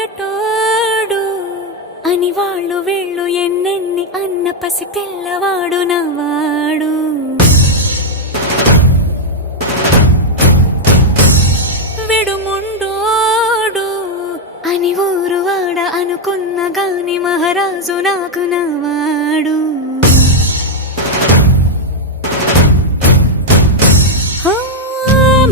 మొరటోడు అని వాళ్ళు వీళ్ళు ఎన్నెన్ని అన్న పసి పిల్లవాడు నవ్వాడు. విడుముండోడు అని ఊరు వాడ అనుకున్న గాని మహారాజు నాకు నవ్వాడు.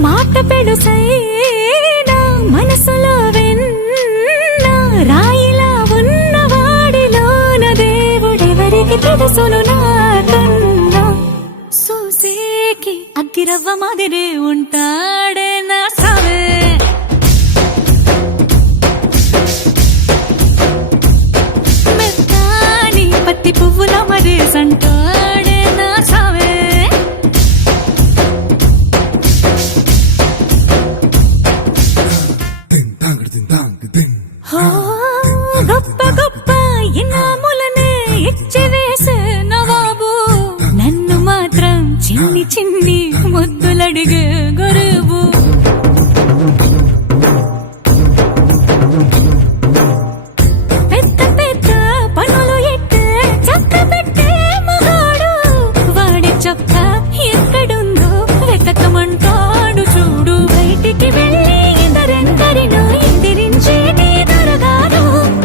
మాట పెడుసైనా మనసులో వెన్న రాయిలా ఉన్నవాడిలోన దేవుడెవరికి తెలుసును నాకన్నా. సూసేకి అగ్గిరవ్వ మాదిరి ఉంటాడే నా సావే. మెత్తాని పత్తి పువ్వుల మరేసంటాడే నా సావే. గొప్ప గొప్ప ఇనాములనే ఇచ్చి వేసే నవాబు నన్ను మాత్రం చిన్ని చిన్ని ముద్దులడిగే గరువు. పెద్ద పెద్ద పనులు ఎట్టే చక్క పెట్టే మగాడు వాడి చొక్క ఎక్కడుందో వెతకమంటాడు చూడు. బయటికి వెళ్ళి ఇద్దరెందరినో ఎదిరించేటి దొరగారు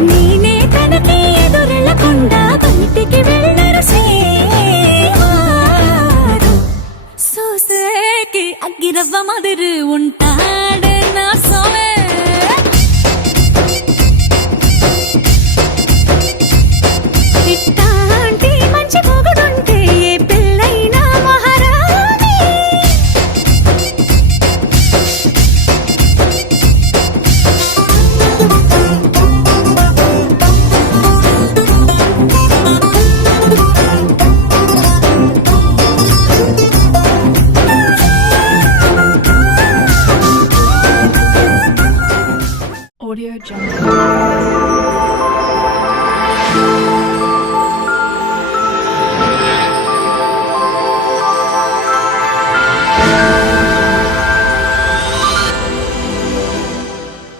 నేనే తనకి ఎదురెళ్ళకుండా బయటికి వెళ్ళరు శ్రీవారు. సోసేకి అగ్గిరవ్వ మాదిరి ఉంటాడే నా సోమే. ఇట్టాంటి మంచి పొగుడుంటే ఏ పిల్లైనా మహారాణి. Audio Jungle.